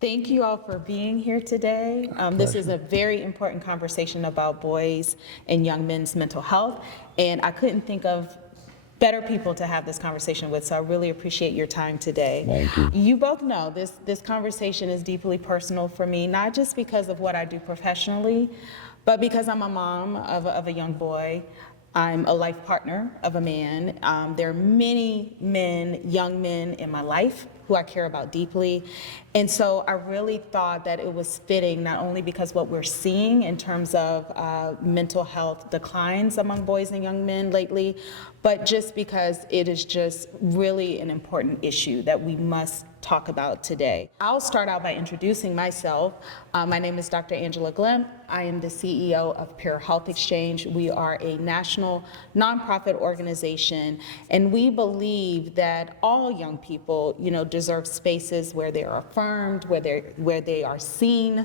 Thank you all for being here today. This is a very important conversation about boys and young men's mental health, and I couldn't think of better people to have this conversation with, so I really appreciate your time today. Thank you. You both know this conversation is deeply personal for me, not just because of what I do professionally, but because I'm a mom of a young boy. I'm a life partner of a man. There are many men, young men in my life who I care about deeply. And so I really thought that it was fitting, not only because what we're seeing in terms of mental health declines among boys and young men lately, but just because it is just really an important issue that we must talk about today. I'll start out by introducing myself. My name is Dr. Angela Glymph. I am the CEO of Pure Health Exchange. We are a national nonprofit organization, and we believe that all young people, deserve spaces where they are affirmed, where they are seen,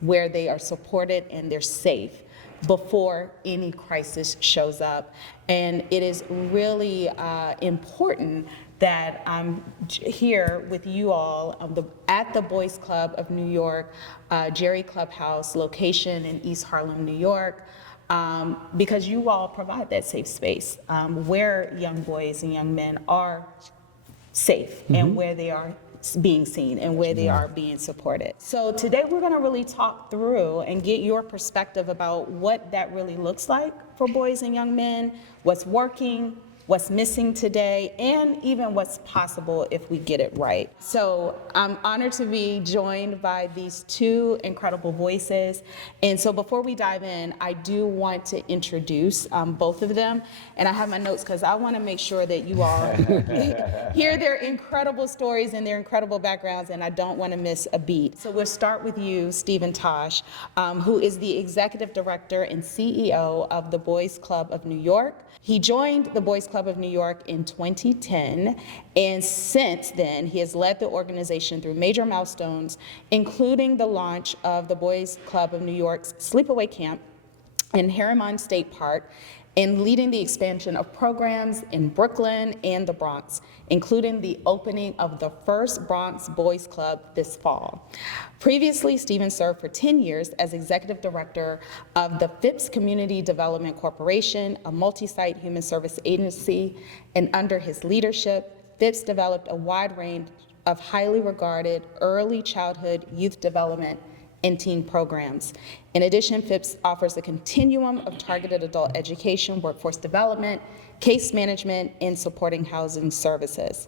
where they are supported, and they're safe before any crisis shows up. And it is really important that I'm here with you all at the Boys Club of New York, Jerry Clubhouse location in East Harlem, New York, because you all provide that safe space where young boys and young men are safe and where they are being seen and where they are being supported. So today we're going to really talk through and get your perspective about what that really looks like for boys and young men, what's working, what's missing today, and even what's possible if we get it right. So I'm honored to be joined by these two incredible voices. And so before we dive in, I do want to introduce both of them. And I have my notes because I want to make sure that you all hear their incredible stories and their incredible backgrounds, and I don't want to miss a beat. So we'll start with you, Stephen Tosh, who is the Executive Director and CEO of the Boys Club of New York. He joined the Boys Club of New York in 2010, and since then, he has led the organization through major milestones, including the launch of the Boys Club of New York's Sleepaway Camp in Harriman State Park, and leading the expansion of programs in Brooklyn and the Bronx, including the opening of the first Bronx Boys Club this fall. Previously, Stephen served for 10 years as Executive Director of the Phipps Community Development Corporation, a multi-site human service agency, and under his leadership, Phipps developed a wide range of highly regarded early childhood youth development and teen programs. In addition, Phipps offers a continuum of targeted adult education, workforce development, case management, and supporting housing services.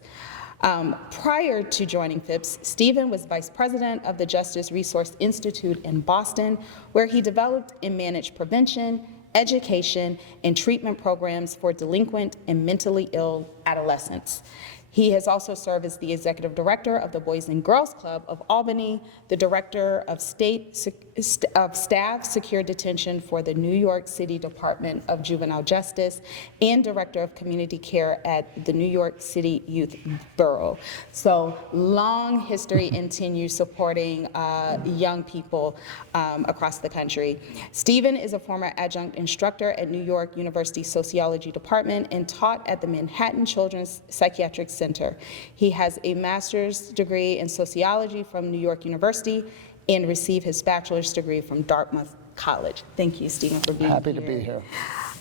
Prior to joining Phipps, Stephen was Vice President of the Justice Resource Institute in Boston, where he developed and managed prevention, education, and treatment programs for delinquent and mentally ill adolescents. He has also served as the Executive Director of the Boys and Girls Club of Albany, the Director of Staff Secure Detention for the New York City Department of Juvenile Justice, and Director of Community Care at the New York City Youth Bureau. So long history and tenure supporting young people across the country. Stephen is a former adjunct instructor at New York University Sociology Department and taught at the Manhattan Children's Psychiatric Center. He has a master's degree in sociology from New York University and received his bachelor's degree from Dartmouth College. Thank you, Stephen, for being here. Happy to be here.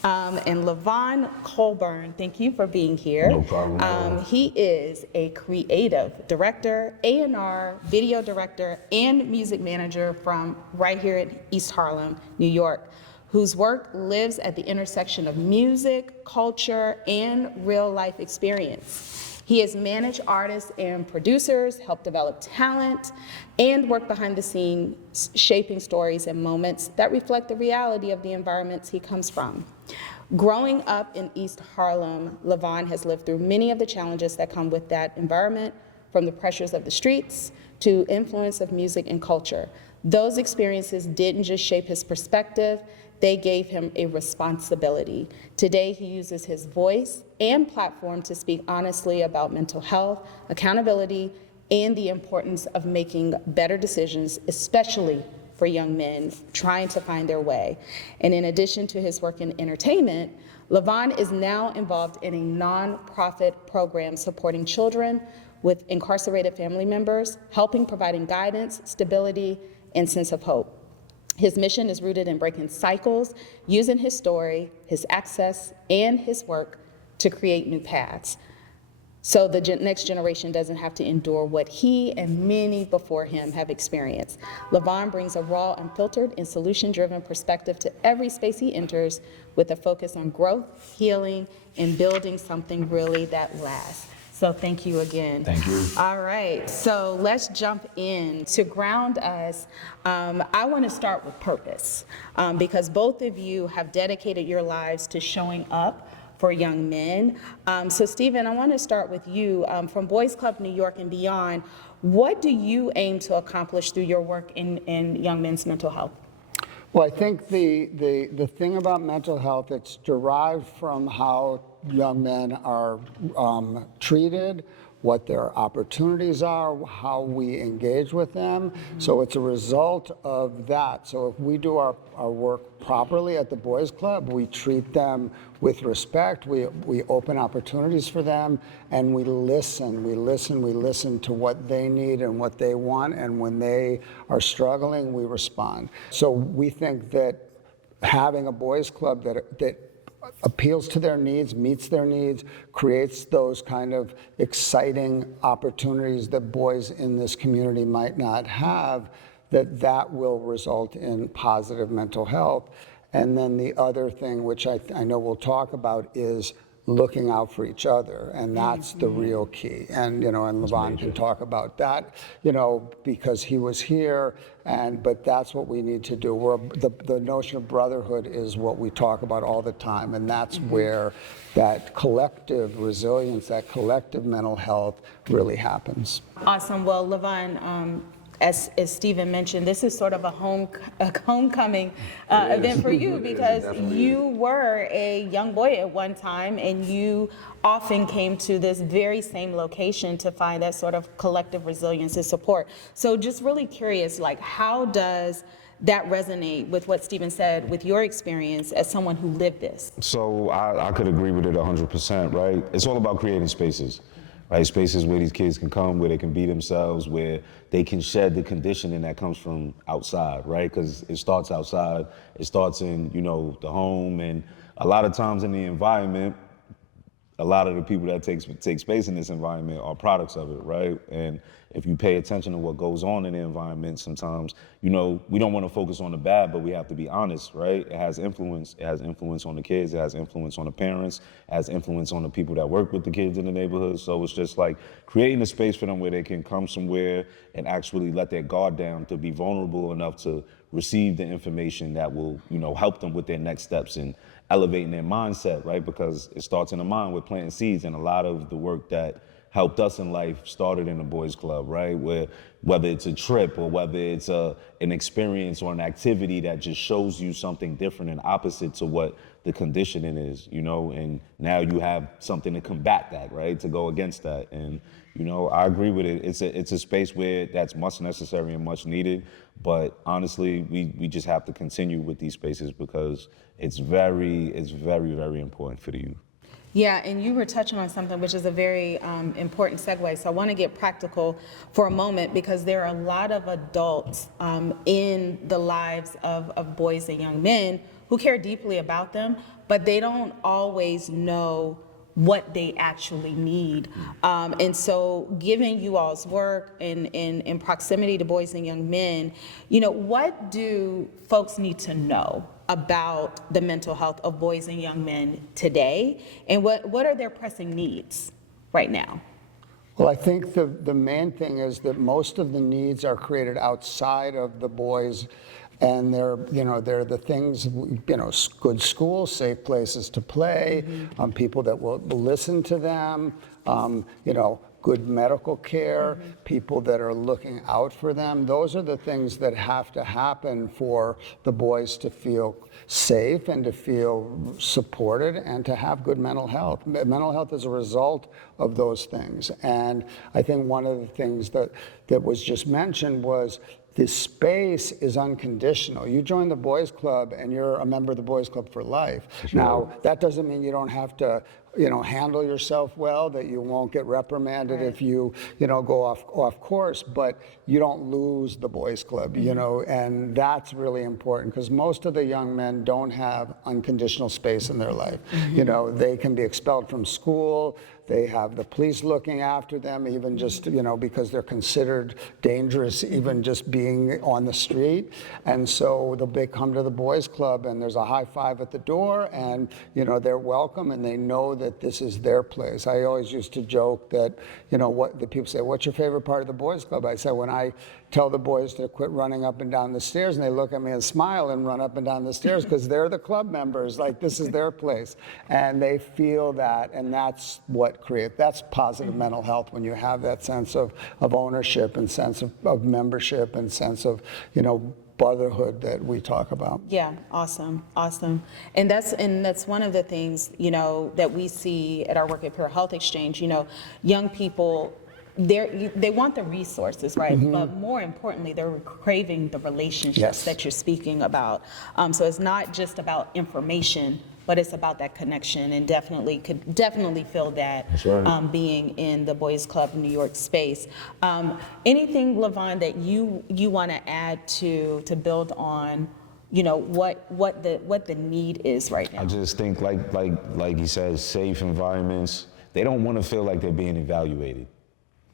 And Levon Colbourne, thank you for being here. No problem. He is a creative director, A&R, video director, and music manager from right here in East Harlem, New York, whose work lives at the intersection of music, culture, and real-life experience. He has managed artists and producers, helped develop talent, and worked behind the scenes, shaping stories and moments that reflect the reality of the environments he comes from. Growing up in East Harlem, Levon has lived through many of the challenges that come with that environment, from the pressures of the streets to influence of music and culture. Those experiences didn't just shape his perspective, they gave him a responsibility. Today, he uses his voice and platform to speak honestly about mental health, accountability, and the importance of making better decisions, especially for young men trying to find their way. And in addition to his work in entertainment, Levon is now involved in a nonprofit program supporting children with incarcerated family members, helping providing guidance, stability, and sense of hope. His mission is rooted in breaking cycles, using his story, his access, and his work to create new paths, so the next generation doesn't have to endure what he and many before him have experienced. Levon brings a raw, unfiltered, and solution-driven perspective to every space he enters, with a focus on growth, healing, and building something really that lasts. So thank you again. Thank you. All right, so let's jump in. To ground us, I want to start with purpose, because both of you have dedicated your lives to showing up for young men. So Stephen, I want to start with you. From Boys Club New York and beyond, what do you aim to accomplish through your work in young men's mental health? Well, I think the thing about mental health, it's derived from how young men are treated, what their opportunities are, how we engage with them. So it's a result of that. So if we do our work properly at the Boys Club, we treat them with respect, we open opportunities for them, and we listen to what they need and what they want, and when they are struggling, we respond. So we think that having a Boys Club that appeals to their needs, meets their needs, creates those kind of exciting opportunities that boys in this community might not have, that will result in positive mental health. And then the other thing, which I know we'll talk about, is looking out for each other, and that's the real key. And and Levon can talk about that, because he was here, but that's what we need to do. The notion of brotherhood is what we talk about all the time, and that's where that collective resilience, that collective mental health really happens. Awesome. Well, Levon, as Stephen mentioned, this is sort of a homecoming event for you, because you were a young boy at one time, and you often came to this very same location to find that sort of collective resilience and support. So just really curious, how does that resonate with what Stephen said, with your experience as someone who lived this? So I could agree with it 100%, right? It's all about creating spaces. Right, spaces where these kids can come, where they can be themselves, where they can shed the conditioning that comes from outside, right? Because it starts outside, it starts in, the home, and a lot of times in the environment, a lot of the people that take space in this environment are products of it, right? And if you pay attention to what goes on in the environment, sometimes, we don't want to focus on the bad, but we have to be honest, right? It has influence. It has influence on the kids. It has influence on the parents. It has influence on the people that work with the kids in the neighborhood. So it's just like creating a space for them where they can come somewhere and actually let their guard down, to be vulnerable enough to receive the information that will, help them with their next steps and elevating their mindset, right? Because it starts in the mind with planting seeds, and a lot of the work that helped us in life started in the Boys Club, right? Where whether it's a trip or whether it's an experience or an activity that just shows you something different and opposite to what the conditioning is, and now you have something to combat that, right? To go against that. And, I agree with it. It's a space where that's much necessary and much needed. But honestly, we just have to continue with these spaces, because it's very, very important for the youth. Yeah, and you were touching on something which is a very important segue. So I want to get practical for a moment, because there are a lot of adults in the lives of boys and young men who care deeply about them, but they don't always know what they actually need. And so given you all's work in proximity to boys and young men, what do folks need to know about the mental health of boys and young men today? And what are their pressing needs right now? Well, I think the main thing is that most of the needs are created outside of the boys, and they're the things, good schools, safe places to play, people that will listen to them, good medical care, people that are looking out for them. Those are the things that have to happen for the boys to feel safe and to feel supported and to have good mental health. Mental health is a result of those things. And I think one of the things that was just mentioned was the space is unconditional. You join the Boys Club and you're a member of the Boys Club for life. Sure. Now, that doesn't mean you don't have to handle yourself well, that you won't get reprimanded if you go off course, but you don't lose the boys club, and that's really important because most of the young men don't have unconditional space in their life. They can be expelled from school. They have the police looking after them, even just, because they're considered dangerous, even just being on the street. And so they come to the boys club and there's a high five at the door and, they're welcome and they know that this is their place. I always used to joke that, what the people say, what's your favorite part of the boys club? I said, when I tell the boys to quit running up and down the stairs and they look at me and smile and run up and down the stairs because they're the club members, like this is their place. And they feel that, and that's that's positive mental health when you have that sense of ownership and sense of membership and sense of, brotherhood that we talk about. Yeah, awesome. And that's one of the things, that we see at our work at Pure Health Exchange. Young people, they want the resources, right? But more importantly, they're craving the relationships that you're speaking about. So it's not just about information, but it's about that connection, and could definitely feel that. That's right. Being in the Boys Club New York space. Anything, Levon, that you want to add to build on, what the need is right now? I just think like he says, safe environments. They don't want to feel like they're being evaluated,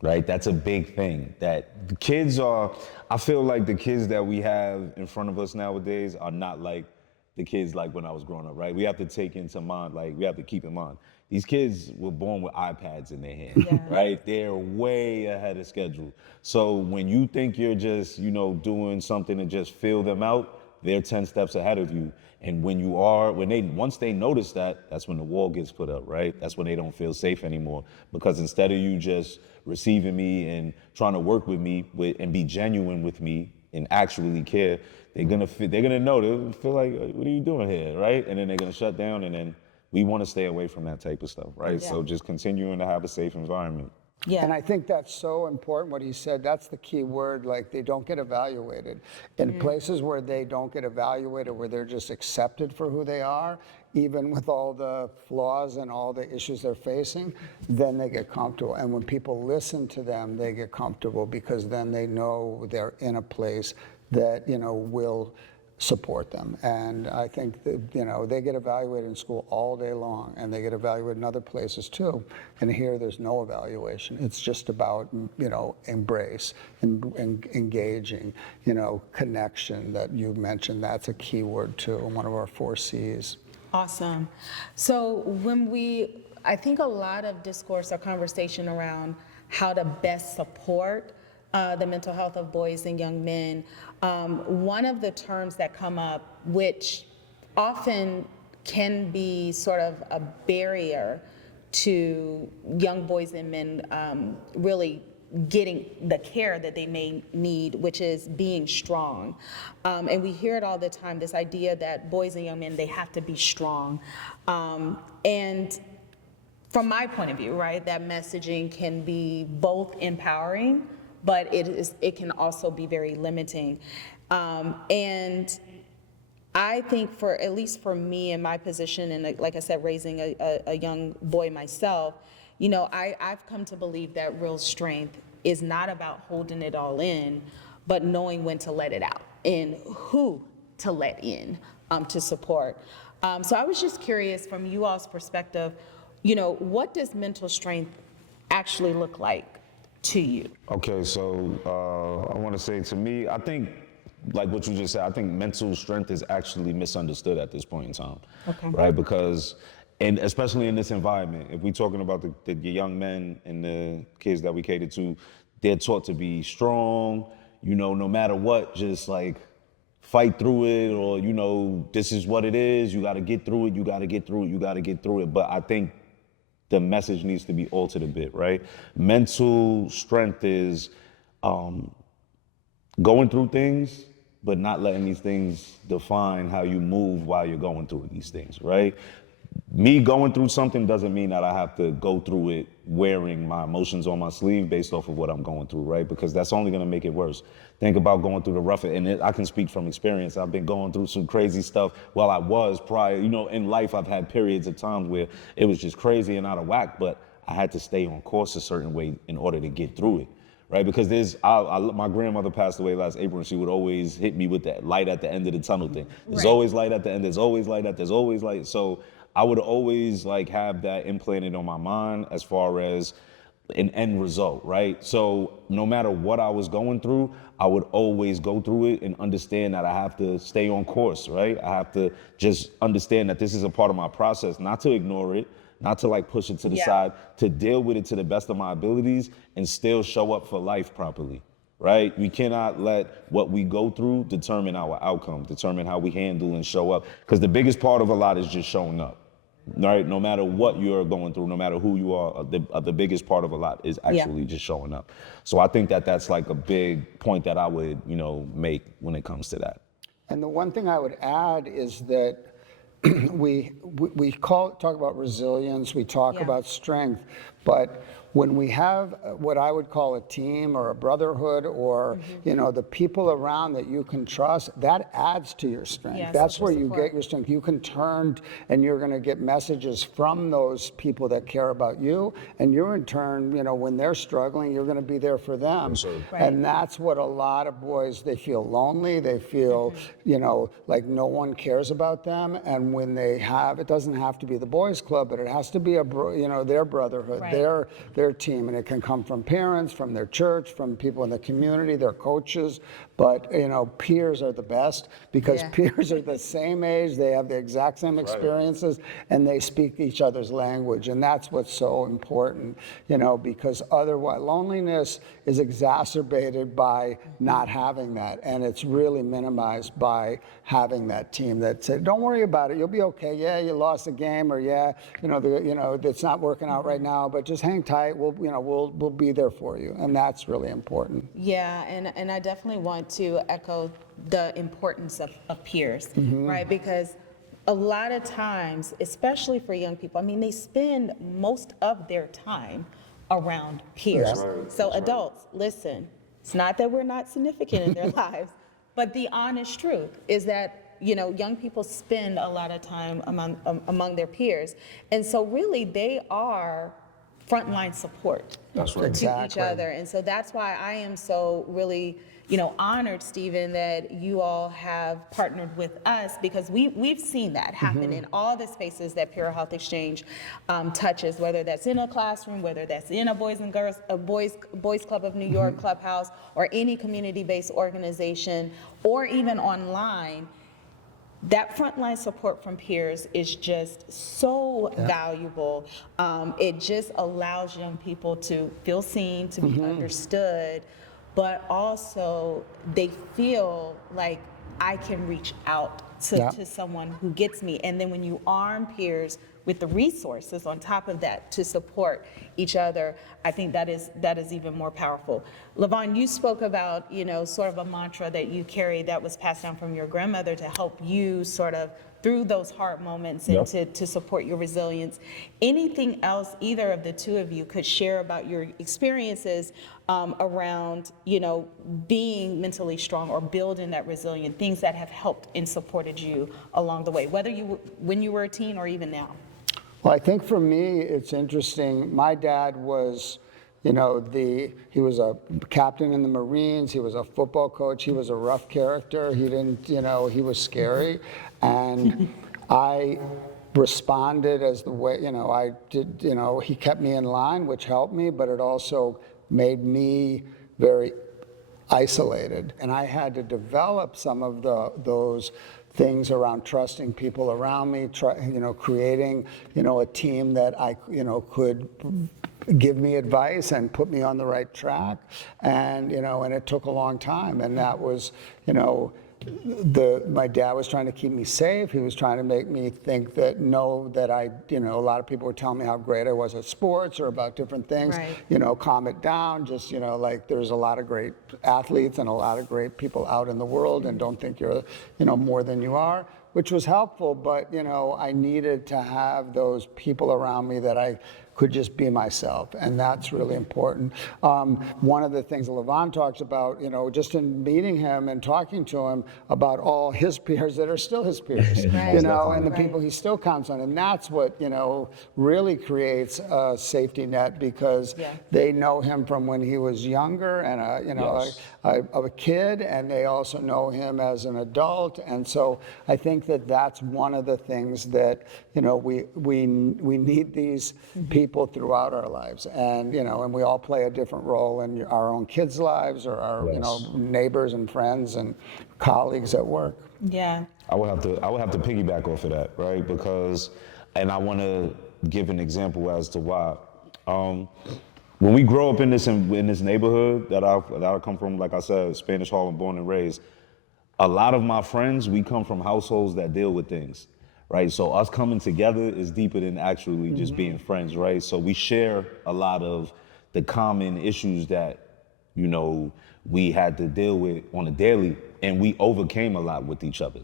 right? That's a big thing. That the kids I feel like the kids that we have in front of us nowadays are not like the kids like when I was growing up, right? We have to take into mind, we have to keep in mind, these kids were born with iPads in their hand, right? They're way ahead of schedule. So when you think you're just, doing something to just fill them out, they're 10 steps ahead of you. And once they notice that, that's when the wall gets put up, right? That's when they don't feel safe anymore. Because instead of you just receiving me and trying to work with me and be genuine with me and actually care, they're gonna know. They'll feel like, what are you doing here, right? And then they're gonna shut down, and then we want to stay away from that type of stuff, right? So just continuing to have a safe environment. Yeah. And I think that's so important what he said. That's the key word, they don't get evaluated. In places where they don't get evaluated, where they're just accepted for who they are, even with all the flaws and all the issues they're facing, then they get comfortable. And when people listen to them, they get comfortable because then they know they're in a place that, will support them. And I think that, they get evaluated in school all day long, and they get evaluated in other places too. And here there's no evaluation. It's just about, embrace and engaging, connection that you mentioned. That's a key word too, one of our 4 C's. Awesome. So I think a lot of discourse or conversation around how to best support the mental health of boys and young men. One of the terms that come up, which often can be sort of a barrier to young boys and men really getting the care that they may need, which is being strong. And we hear it all the time, this idea that boys and young men, they have to be strong. And from my point of view, right, that messaging can be both empowering, but it can also be very limiting. And I think at least for me in my position, and like I said, raising a young boy myself, I've come to believe that real strength is not about holding it all in, but knowing when to let it out and who to let in to support. So I was just curious from you all's perspective, what does mental strength actually look like to you? Okay, so I want to say, to me, I think, like what you just said, I think mental strength is actually misunderstood at this point in time. Okay. Right? Because, and especially in this environment, if we're talking about the young men and the kids that we cater to, they're taught to be strong, no matter what, just fight through it, or, this is what it is, you got to get through it, you got to get through it, you got to get through it. But I think the message needs to be altered a bit, right? Mental strength is going through things, but not letting these things define how you move while you're going through these things, right? Me going through something doesn't mean that I have to go through it wearing my emotions on my sleeve based off of what I'm going through, right? Because that's only gonna make it worse. Think about going through the rough, I can speak from experience. I've been going through some crazy stuff while I was prior, in life I've had periods of times where it was just crazy and out of whack, but I had to stay on course a certain way in order to get through it. Right, because my grandmother passed away last April, and she would always hit me with that light at the end of the tunnel thing. There's always light at the end. There's always light there's always light. So I would always have that implanted on my mind as far as an end result, right? So no matter what I was going through, I would always go through it and understand that I have to stay on course, right? I have to just understand that this is a part of my process, not to ignore it, not to push it to the side, to deal with it to the best of my abilities and still show up for life properly, right? We cannot let what we go through determine our outcome, determine how we handle and show up. Because the biggest part of a lot is just showing up, right? No matter what you're going through, no matter who you are, the biggest part of a lot is actually just showing up. So I think that that's a big point that I would, make when it comes to that. And the one thing I would add is that we talk about resilience, we talk about strength, but when we have what I would call a team or a brotherhood or the people around that you can trust, that adds to your strength. That's where you get your strength. You can turn and you're going to get messages from those people that care about you, and you're in turn, when they're struggling, you're going to be there for them. And that's what a lot of boys, they feel lonely, they feel like no one cares about them, and when they have, it doesn't have to be the boys club, but it has to be their brotherhood, their team, and it can come from parents, from their church, from people in the community, their coaches, but peers are the best because peers are the same age, they have the exact same experiences, and they speak each other's language, and that's what's so important, because otherwise loneliness is exacerbated by not having that, and it's really minimized by having that team that said, don't worry about it, you'll be okay, you lost a game, or it's not working out right now, but just hang tight, we'll be there for you, and that's really important. Yeah, and I definitely want to echo the importance of peers, right? Because a lot of times, especially for young people, they spend most of their time around peers. So adults, listen, it's not that we're not significant in their lives, but the honest truth is that young people spend a lot of time among their peers, and so really they are frontline support to each other. And so that's why I am so really, honored, Stephen, that you all have partnered with us, because we've seen that happen in all the spaces that Pure Health Exchange touches, whether that's in a classroom, whether that's in a Boys and Girls, a Boys Club of New York clubhouse, or any community-based organization, or even online. That frontline support from peers is just so valuable. It just allows young people to feel seen, to be understood, but also they feel like I can reach out to someone who gets me. And then when you arm peers with the resources on top of that to support each other, I think that is even more powerful. Levon, you spoke about, sort of a mantra that you carried that was passed down from your grandmother to help you sort of through those hard moments and to support your resilience. Anything else either of the two of you could share about your experiences around, being mentally strong or building that resilient, things that have helped and supported you along the way, whether when you were a teen or even now? Well, I think for me, it's interesting. My dad was, he was a captain in the Marines. He was a football coach. He was a rough character. He didn't, he was scary. And I responded as the way, I did, he kept me in line, which helped me, but it also made me very isolated. And I had to develop some of those things around trusting people around me, creating, a team that I, could give me advice and put me on the right track. And, and it took a long time. And that was, my dad was trying to keep me safe. He was trying to make me think that I, a lot of people were telling me how great I was at sports or about different things, calm it down. Just, there's a lot of great athletes and a lot of great people out in the world, and don't think you're, more than you are, which was helpful. But, I needed to have those people around me that I could just be myself, and that's really important. One of the things that Levon talks about, just in meeting him and talking to him about all his peers that are still his peers, Right. and the people he still counts on, and that's what really creates a safety net, because they know him from when he was younger and a kid, and they also know him as an adult, and so I think that that's one of the things that we need these people throughout our lives, and and we all play a different role in our own kids' lives, or our neighbors and friends and colleagues at work. Yeah. I would have to piggyback off of that, right? Because, and I want to give an example as to why. When we grow up in this neighborhood that I come from, like I said, Spanish Harlem, born and raised, a lot of my friends, we come from households that deal with things, right? So us coming together is deeper than actually just being friends, right? So we share a lot of the common issues that, we had to deal with on a daily, and we overcame a lot with each other,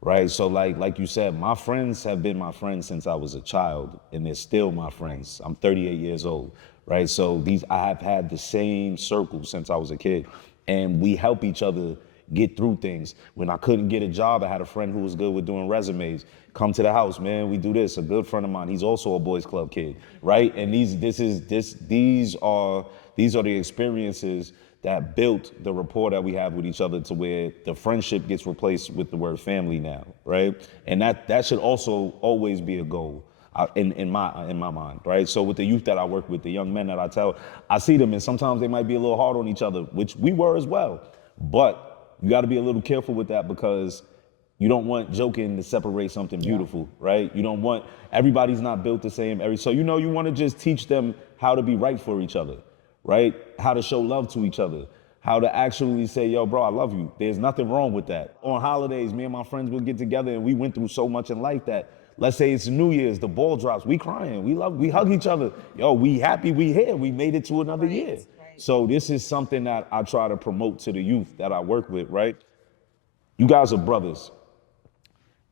right? So like you said, my friends have been my friends since I was a child, and they're still my friends. I'm 38 years old, right? So I have had the same circle since I was a kid, and we help each other get through things. When I couldn't get a job, I had a friend who was good with doing resumes. Come to the house, man, we do this. A good friend of mine, he's also a boys club kid, right? And these are the experiences that built the rapport that we have with each other, to where the friendship gets replaced with the word family now, right? And that should also always be a goal in my mind, right? So with the youth that I work with, the young men that I see them, and sometimes they might be a little hard on each other, which we were as well. But you got to be a little careful with that, because you don't want joking to separate something beautiful, right? You don't want, everybody's not built the same. So you want to just teach them how to be right for each other, right? How to show love to each other, how to actually say, yo, bro, I love you. There's nothing wrong with that. On holidays, me and my friends would get together, and we went through so much in life that, let's say it's New Year's, the ball drops, we crying, we hug each other. Yo, we happy, we here, we made it to another year. Right. So this is something that I try to promote to the youth that I work with, right? You guys are brothers.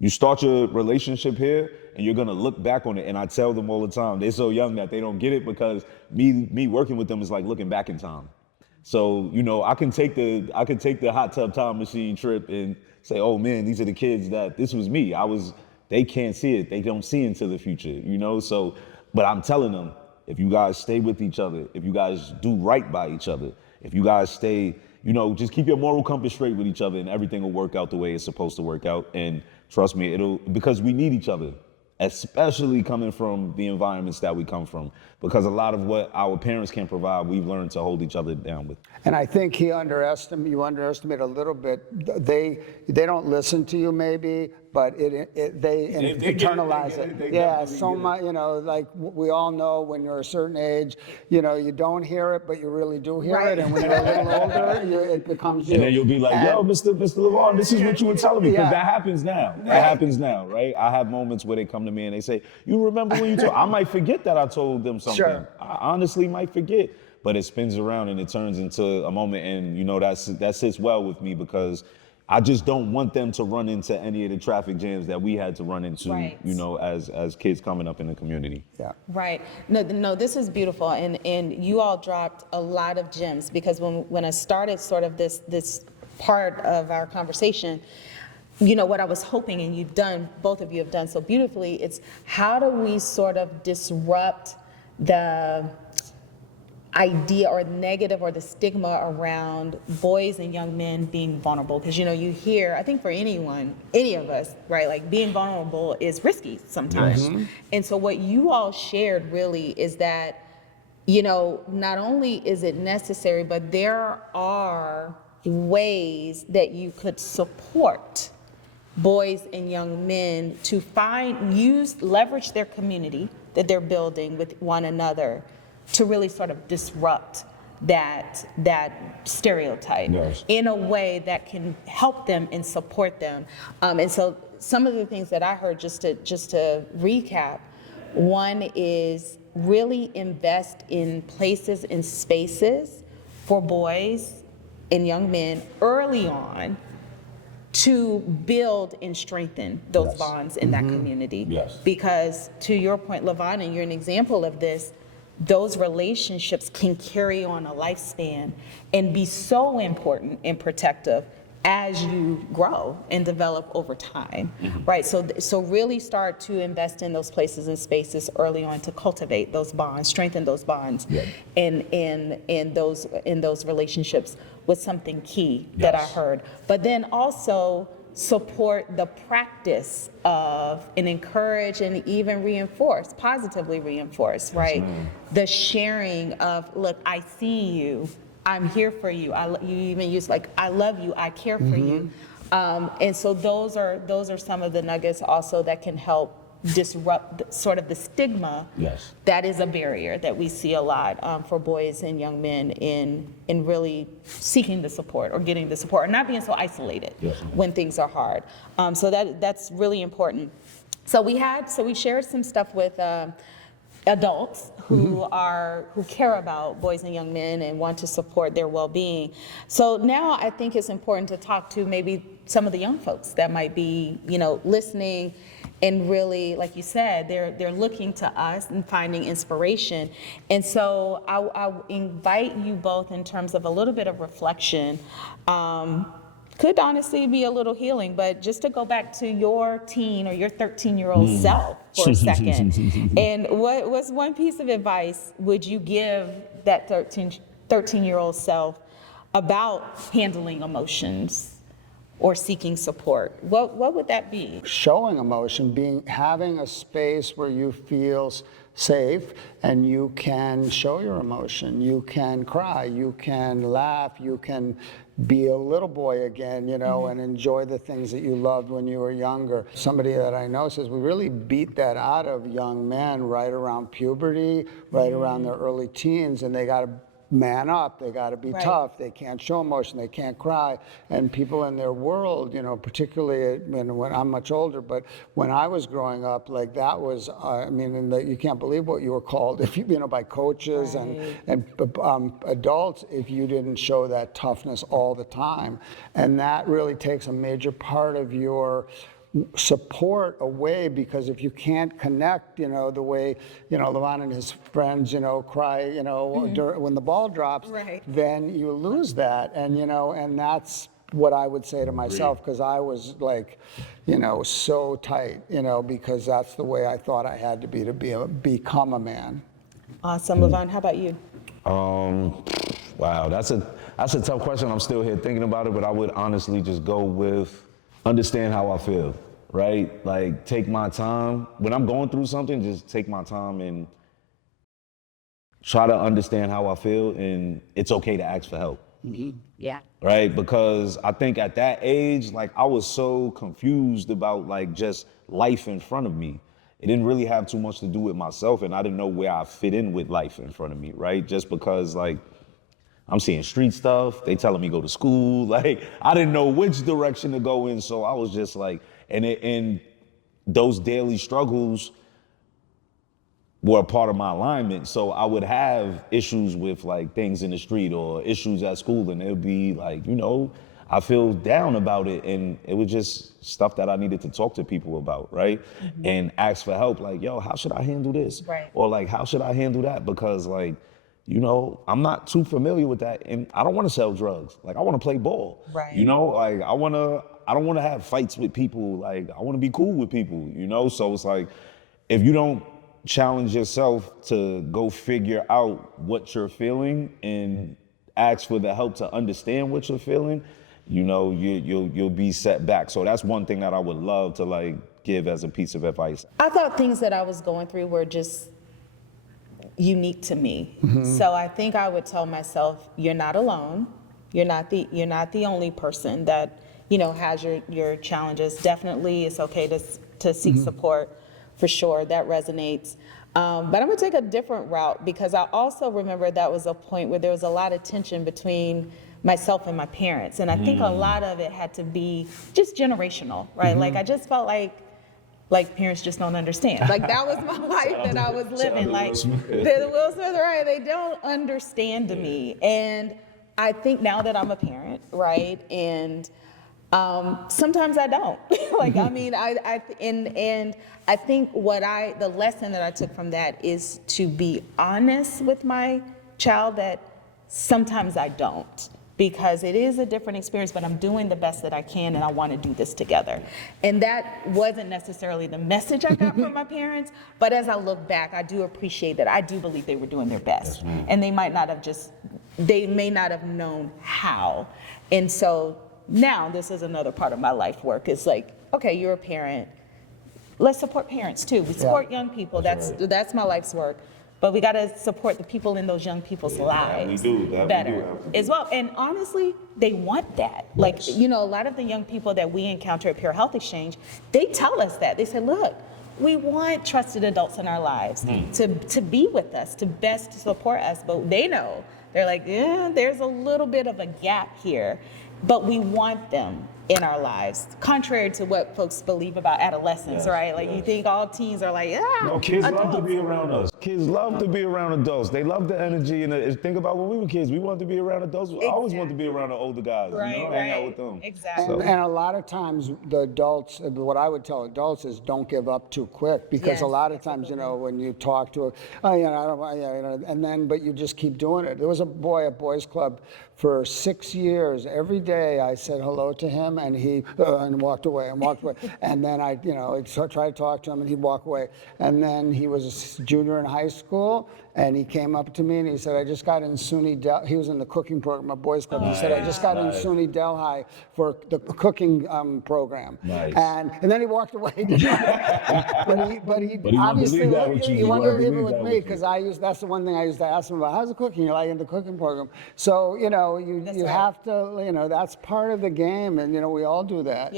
You start your relationship here, and you're gonna look back on it. And I tell them all the time, they're so young that they don't get it, because me working with them is like looking back in time. So, I can take the hot tub time machine trip and say, oh man, these are the kids that this was me. They can't see it. They don't see into the future, So, but I'm telling them, if you guys stay with each other, if you guys do right by each other, if you guys stay, just keep your moral compass straight with each other, and everything will work out the way it's supposed to work out. And trust me, because we need each other, especially coming from the environments that we come from, because a lot of what our parents can provide, we've learned to hold each other down with. And I think you underestimate a little bit. They don't listen to you maybe, but they internalize it. Yeah, so much, like we all know, when you're a certain age, you don't hear it, but you really do hear it. And when you're a little older, it becomes you. And then you'll be like, yo, Mr. Levon, this is what you were telling me, because that happens now. That happens now, right? I have moments where they come to me and they say, you remember when you told, I might forget that I told them something. Sure. I honestly might forget, but it spins around and it turns into a moment, and that sits well with me, because I just don't want them to run into any of the traffic jams that we had to run into, as kids coming up in the community. Yeah. Right. No, this is beautiful, and you all dropped a lot of gems, because when I started sort of this part of our conversation, what I was hoping, and both of you have done so beautifully, it's how do we sort of disrupt the idea or negative or the stigma around boys and young men being vulnerable, because you hear, I think for any of us, right, like being vulnerable is risky sometimes. Mm-hmm. And so what you all shared really is that not only is it necessary, but there are ways that you could support boys and young men to leverage their community that they're building with one another, to really sort of disrupt that stereotype in a way that can help them and support them. And so some of the things that I heard, just to recap, one is really invest in places and spaces for boys and young men early on, to build and strengthen those bonds in that community. Yes. Because to your point, Levon, and you're an example of this, those relationships can carry on a lifespan and be so important and protective as you grow and develop over time, right? So really start to invest in those places and spaces early on to cultivate those bonds, strengthen those bonds, in those relationships was something key that I heard. But then also support the practice of and encourage and even reinforce, positively reinforce, right? The sharing of, look, I see you. I'm here for you. You even use like, I love you, I care for you. And so those are some of the nuggets also that can help disrupt sort of the stigma that is a barrier that we see a lot for boys and young men in really seeking the support or getting the support, or not being so isolated when things are hard. So that's really important. So we shared some stuff with adults who care about boys and young men and want to support their well-being. So now I think it's important to talk to maybe some of the young folks that might be, listening, and really, like you said, they're looking to us and finding inspiration. And so I invite you both in terms of a little bit of reflection. Could honestly be a little healing, but just to go back to your teen or your 13-year-old self for a second. And what's one piece of advice would you give that 13-year-old self about handling emotions or seeking support? What would that be? Showing emotion, having a space where you feel safe and you can show your emotion. You can cry, you can laugh, you can be a little boy again, and enjoy the things that you loved when you were younger. Somebody that I know says we really beat that out of young men right around puberty, right around their early teens, and they got to man up, they got to be tough, they can't show emotion, they can't cry. And people in their world, particularly when I'm much older, but when I was growing up, like that was, you can't believe what you were called if by coaches and adults if you didn't show that toughness all the time. And that really takes a major part of your support away, because if you can't connect, the way, Levon and his friends, cry, when the ball drops, then you lose that. And that's what I would say to myself, because I was like, so tight, because that's the way I thought I had to become a man. Awesome. Levon, how about you? Wow, that's a tough question. I'm still here thinking about it, but I would honestly just go with understand how I feel, right? Like, take my time. When I'm going through something, just take my time and try to understand how I feel, and it's okay to ask for help. Yeah. Right? Because I think at that age, like, I was so confused about, like, just life in front of me. It didn't really have too much to do with myself, and I didn't know where I fit in with life in front of me, right? Just because, like, I'm seeing street stuff, they telling me go to school, like, I didn't know which direction to go in, so I was just like, and those daily struggles were a part of my alignment, so I would have issues with, like, things in the street or issues at school, and it would be like, I feel down about it, and it was just stuff that I needed to talk to people about, right? And ask for help, like, yo, how should I handle this? Right. Or, like, how should I handle that? Because, like, I'm not too familiar with that, and I don't want to sell drugs. Like, I want to play ball. Right. Like, I don't want to have fights with people. Like, I want to be cool with people, So it's like, if you don't challenge yourself to go figure out what you're feeling and ask for the help to understand what you're feeling, you'll be set back. So that's one thing that I would love to, like, give as a piece of advice. I thought things that I was going through were just unique to me. So I think I would tell myself, you're not alone. You're not the only person that, has your challenges. Definitely it's okay to seek support, for sure. That resonates. But I'm gonna take a different route, because I also remember that was a point where there was a lot of tension between myself and my parents. And I think a lot of it had to be just generational, right? Like, I just felt like parents just don't understand. Like, that was my life that I was living. Like, the Will Smith, right? They don't understand me. And I think now that I'm a parent, right? And Sometimes I don't. Like, I mean, and I think the lesson that I took from that is to be honest with my child that sometimes I don't, because it is a different experience, but I'm doing the best that I can and I want to do this together. And that wasn't necessarily the message I got from my parents, but as I look back, I do appreciate that. I do believe they were doing their best. And they may not have known how. And so now this is another part of my life work. It's like, okay, you're a parent. Let's support parents too. We support young people. That's my life's work. But we got to support the people in those young people's lives better as well. And honestly, they want that. Like, a lot of the young people that we encounter at Pure Health Exchange, they tell us that. They say, look, we want trusted adults in our lives to be with us, to best support us. But they know, they're like, yeah, there's a little bit of a gap here. But we want them in our lives, contrary to what folks believe about adolescence, right? Like, you think all teens are like, No, kids adults. love to be around us. Kids love to be around adults. They love the energy. And think about when we were kids, we wanted to be around adults. I always wanted to be around the older guys, hang out with them. Exactly. And a lot of times the adults, what I would tell adults is don't give up too quick, because a lot of times, when you talk to, but you just keep doing it. There was a boy at Boys Club for 6 years. Every day I said hello to him, and he and walked away. And then I tried to talk to him, and he'd walk away. And then he was a junior in high school, and he came up to me and he said, I just got in SUNY Del. He was in the cooking program at Boys Club. He said, I just got in SUNY Delhi for the cooking program. Nice. And then he walked away. but he obviously he wanted to leave it with me, because that's the one thing I used to ask him about. How's the cooking? You're like in the cooking program. So you have to, that's part of the game, and we all do that.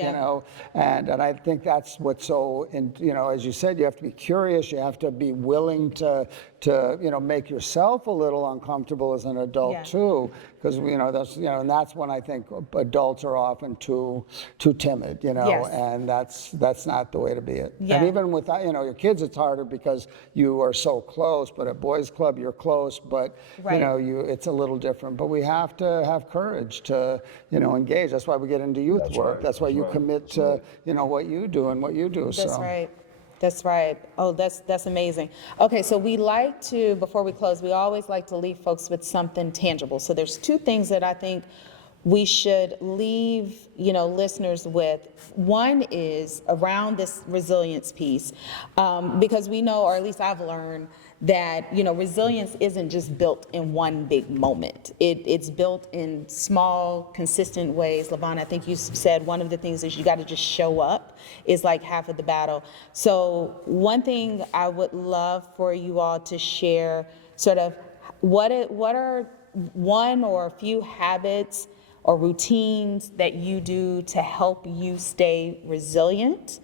And I think that's what's so, as you said, you have to be curious. You have to be willing to make yourself a little uncomfortable as an adult too, because that's when I think adults are often too timid, and that's not the way to be it. And even with your kids, it's harder because you are so close. But at Boys Club, you're close, but it's a little different. But we have to have courage to engage. That's why we get into youth work. That's why you commit to what you do and what you do. That's right. That's right. Oh, that's amazing. Okay, so we like to, before we close, we always like to leave folks with something tangible. So there's two things that I think we should leave, listeners with. One is around this resilience piece, because we know, or at least I've learned, that resilience isn't just built in one big moment. It's built in small, consistent ways. Levon, I think you said one of the things is you got to just show up is like half of the battle. So one thing I would love for you all to share, sort of what are one or a few habits or routines that you do to help you stay resilient,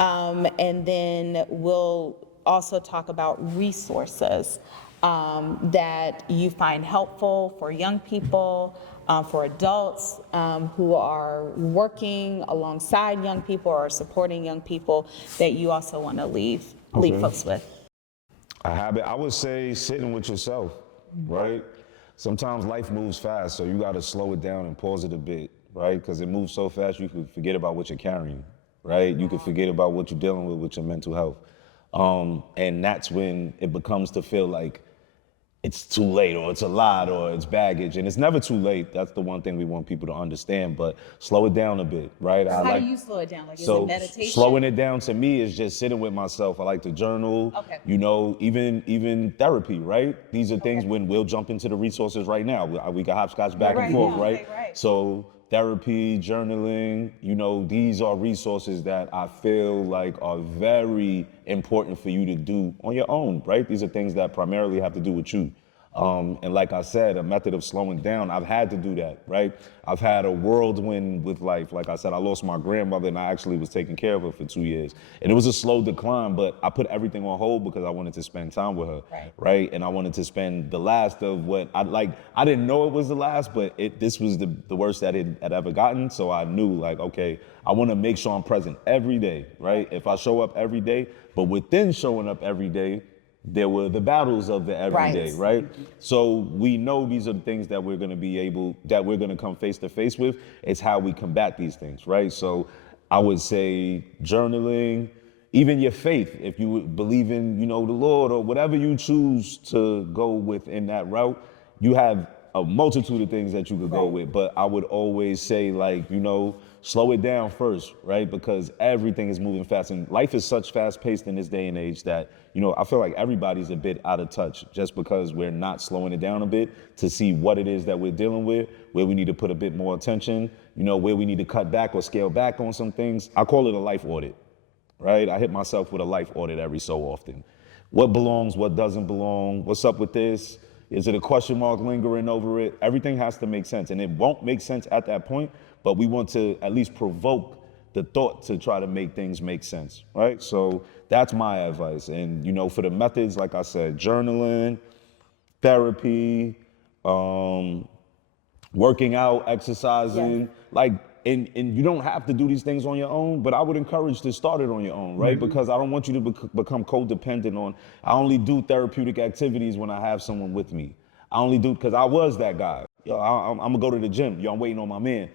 and then we'll also talk about resources that you find helpful for young people, for adults who are working alongside young people or supporting young people, that you also want to leave folks with. A habit, I would say sitting with yourself, right? Sometimes life moves fast, so you got to slow it down and pause it a bit, right? Because it moves so fast, you could forget about what you're carrying, right? You could forget about what you're dealing with your mental health. And that's when it becomes to feel like it's too late, or it's a lot, or it's baggage. And it's never too late. That's the one thing we want people to understand, but slow it down a bit, right? How do you slow it down? Like, is so it meditation? Slowing it down to me is just sitting with myself. I like to journal, even therapy, right? These are things when we'll jump into the resources right now. We got hopscotch back and forth, right? So therapy, journaling, these are resources that I feel like are very important for you to do on your own, right? These are things that primarily have to do with you. And like I said, a method of slowing down, I've had to do that, right? I've had a whirlwind with life. Like I said, I lost my grandmother and I actually was taking care of her for 2 years. And it was a slow decline, but I put everything on hold because I wanted to spend time with her, right? And I wanted to spend the last of what I didn't know it was the last, but this was the worst that it had ever gotten. So I knew okay, I want to make sure I'm present every day, right? If I show up every day, but within showing up every day, there were the battles of the everyday, right? So we know these are the things that we're going to come face to face with. It's how we combat these things, right? So I would say journaling, even your faith, if you believe in, the Lord or whatever you choose to go with in that route, you have a multitude of things that you could go with. But I would always say, like, slow it down first, right? Because everything is moving fast, and life is such fast paced in this day and age that, I feel like everybody's a bit out of touch just because we're not slowing it down a bit to see what it is that we're dealing with, where we need to put a bit more attention, where we need to cut back or scale back on some things. I call it a life audit, right? I hit myself with a life audit every so often. What belongs, what doesn't belong, what's up with this? Is it a question mark lingering over it? Everything has to make sense, and it won't make sense at that point, but we want to at least provoke the thought to try to make things make sense, right? So that's my advice. And, for the methods, like I said, journaling, therapy, working out, exercising, and you don't have to do these things on your own, but I would encourage to start it on your own, right? Because I don't want you to become codependent on, I only do therapeutic activities when I have someone with me. I only do, because I was that guy. I'm gonna go to the gym. I'm waiting on my man.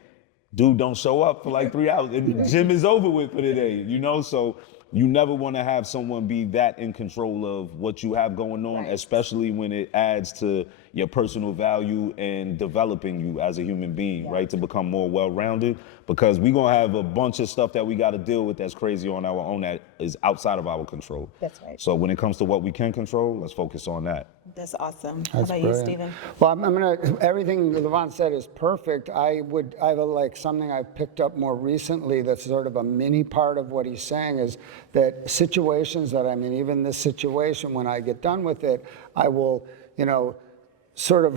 Dude don't show up for like 3 hours and the gym is over with for the day, So you never want to have someone be that in control of what you have going on, especially when it adds to your personal value and developing you as a human being, right? To become more well-rounded, because we're going to have a bunch of stuff that we got to deal with that's crazy on our own that is outside of our control. That's right. So when it comes to what we can control, let's focus on that. That's awesome. How about you, Stephen? Well, everything Levon said is perfect. I have something I've picked up more recently that's sort of a mini part of what he's saying is that situations that even this situation, when I get done with it, I will, sort of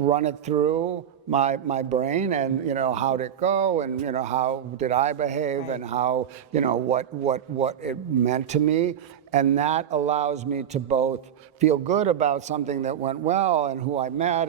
run it through my brain and, how'd it go and, how did I behave and how, what it meant to me. And that allows me to both feel good about something that went well and who I met,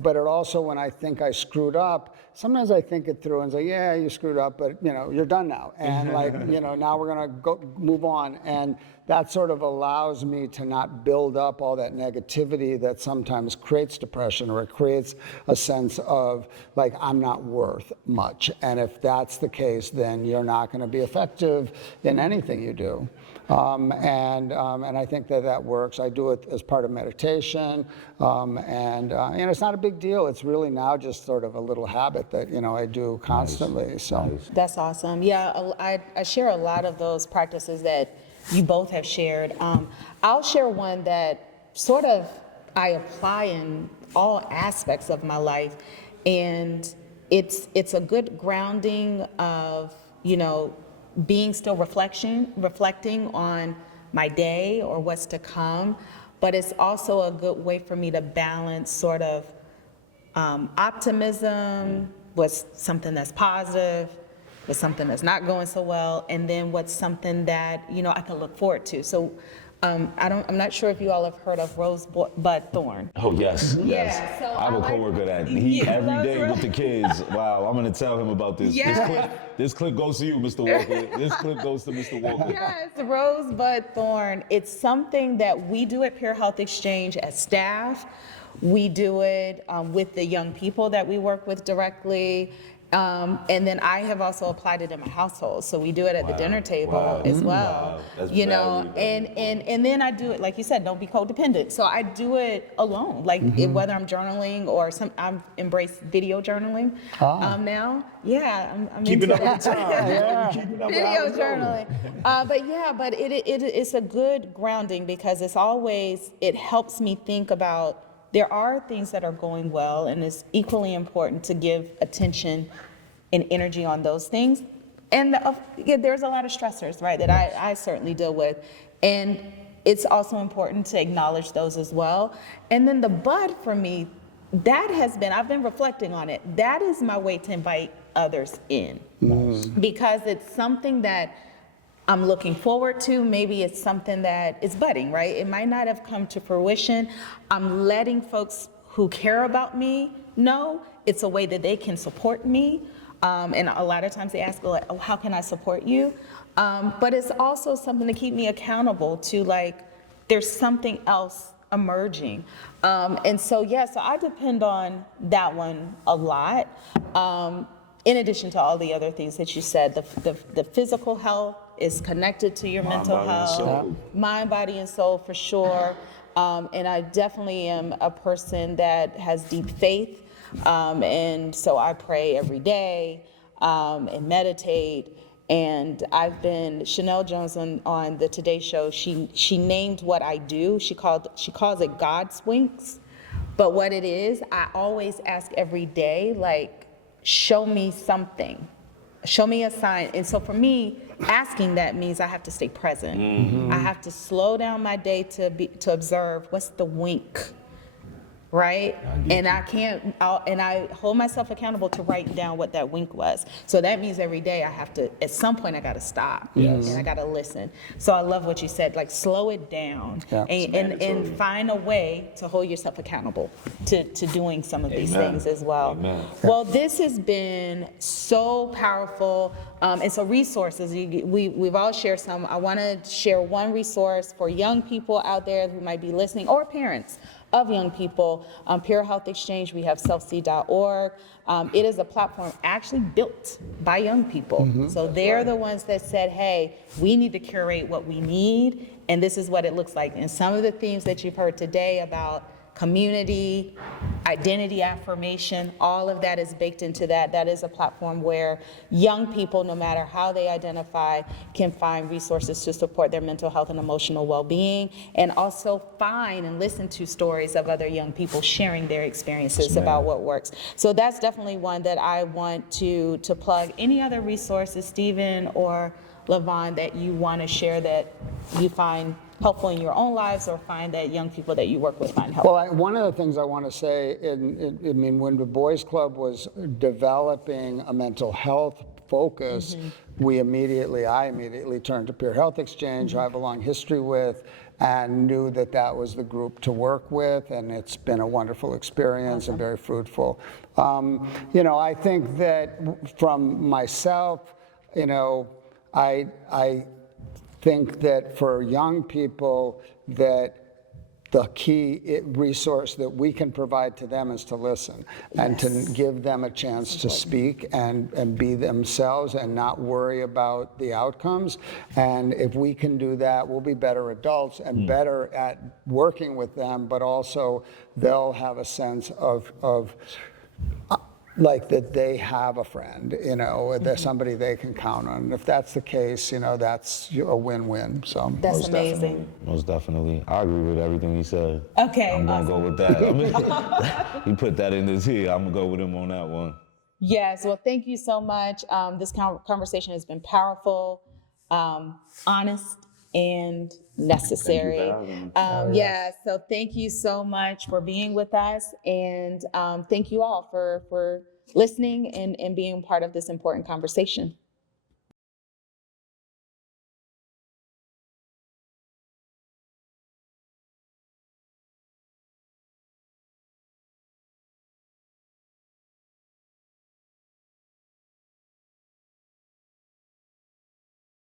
but it also, when I think I screwed up, sometimes I think it through and say, yeah, you screwed up, but you're done now. And now we're gonna go move on. And that sort of allows me to not build up all that negativity that sometimes creates depression, or it creates a sense of like, I'm not worth much. And if that's the case, then you're not gonna be effective in anything you do. And I think that works. I do it as part of meditation, and it's not a big deal. It's really now just sort of a little habit that I do constantly. Nice. So nice. That's awesome. Yeah, I share a lot of those practices that you both have shared. I'll share one that sort of I apply in all aspects of my life, and it's a good grounding of being still reflecting on my day or what's to come, but it's also a good way for me to balance sort of optimism with something that's positive, with something that's not going so well, and then what's something that I can look forward to. So I'm not sure if you all have heard of rosebud thorn. Oh, yes, yes. Yeah, so I have a coworker that every day with the kids. Wow, I'm gonna tell him about this. Yes. This clip goes to you, Mr. Walker. This clip goes to Mr. Walker. Yes, rosebud thorn. It's something that we do at Peer Health Exchange as staff. We do it with the young people that we work with directly. And then I have also applied it in my household. So we do it at the dinner table as well. Wow. That's and then I do it, like you said, don't be codependent. So I do it alone, like whether I'm journaling or I've embraced video journaling now. Yeah, I'm Keeping into up with the time. that. Keeping up with Video how it's going. journaling. But it's a good grounding because it helps me think about there are things that are going well, and it's equally important to give attention and energy on those things. And there's a lot of stressors, right, that I certainly deal with. And it's also important to acknowledge those as well. And then the bud for me, I've been reflecting on it. That is my way to invite others in. Because it's something that I'm looking forward to. Maybe it's something that is budding, right? It might not have come to fruition. I'm letting folks who care about me know it's a way that they can support me. And a lot of times they ask, like, oh, how can I support you? But it's also something to keep me accountable to, like, there's something else emerging. And so I depend on that one a lot. In addition to all the other things that you said, the physical health is connected to your mental body, and health, soul. mind, body, and soul for sure. And I definitely am a person that has deep faith. And so I pray every day and meditate. And I've been, Chanel Jones on the Today Show, she named what I do. She calls it God's winks. But what it is, I always ask every day, like, show me something. Show me a sign. And so for me, asking that means I have to stay present. I have to slow down my day to observe what's the wink, right? And I hold myself accountable to write down what that wink was. So that means every day I have to, at some point I gotta stop. Yes. And I gotta listen. So I love what you said, like slow it down and find a way to hold yourself accountable to doing some of these things as well. Amen. Well, this has been so powerful. And so resources, we've all shared some. I wanna share one resource for young people out there who might be listening, or parents of young people. Peer Health Exchange, we have selfsee.org. It is a platform actually built by young people. So they're the ones that said, hey, we need to curate what we need, and this is what it looks like. And some of the themes that you've heard today about community, identity affirmation, all of that is baked into that. That is a platform where young people, no matter how they identify, can find resources to support their mental health and emotional well-being, and also find and listen to stories of other young people sharing their experiences about what works. So that's definitely one that I want to plug. Any other resources, Stephen or Levon, that you want to share that you find helpful in your own lives, or find that young people that you work with find helpful? Well, one of the things I want to say, when the Boys Club was developing a mental health focus, I immediately turned to Peer Health Exchange, who I have a long history with, and knew that that was the group to work with, and it's been a wonderful experience and very fruitful. I think that from myself, I think that for young people, that the key resource that we can provide to them is to listen and to give them a chance to speak and be themselves and not worry about the outcomes. And if we can do that, we'll be better adults and better at working with them, but also they'll have a sense of like that they have a friend, there's somebody they can count on. And if that's the case, that's a win-win. So That's amazing. Most definitely. I agree with everything he said. Okay, I'm gonna go with that. He put that in his ear. I'm gonna go with him on that one. Yes, well, thank you so much. This conversation has been powerful, honest, and necessary. So thank you so much for being with us, and thank you all for listening and being part of this important conversation.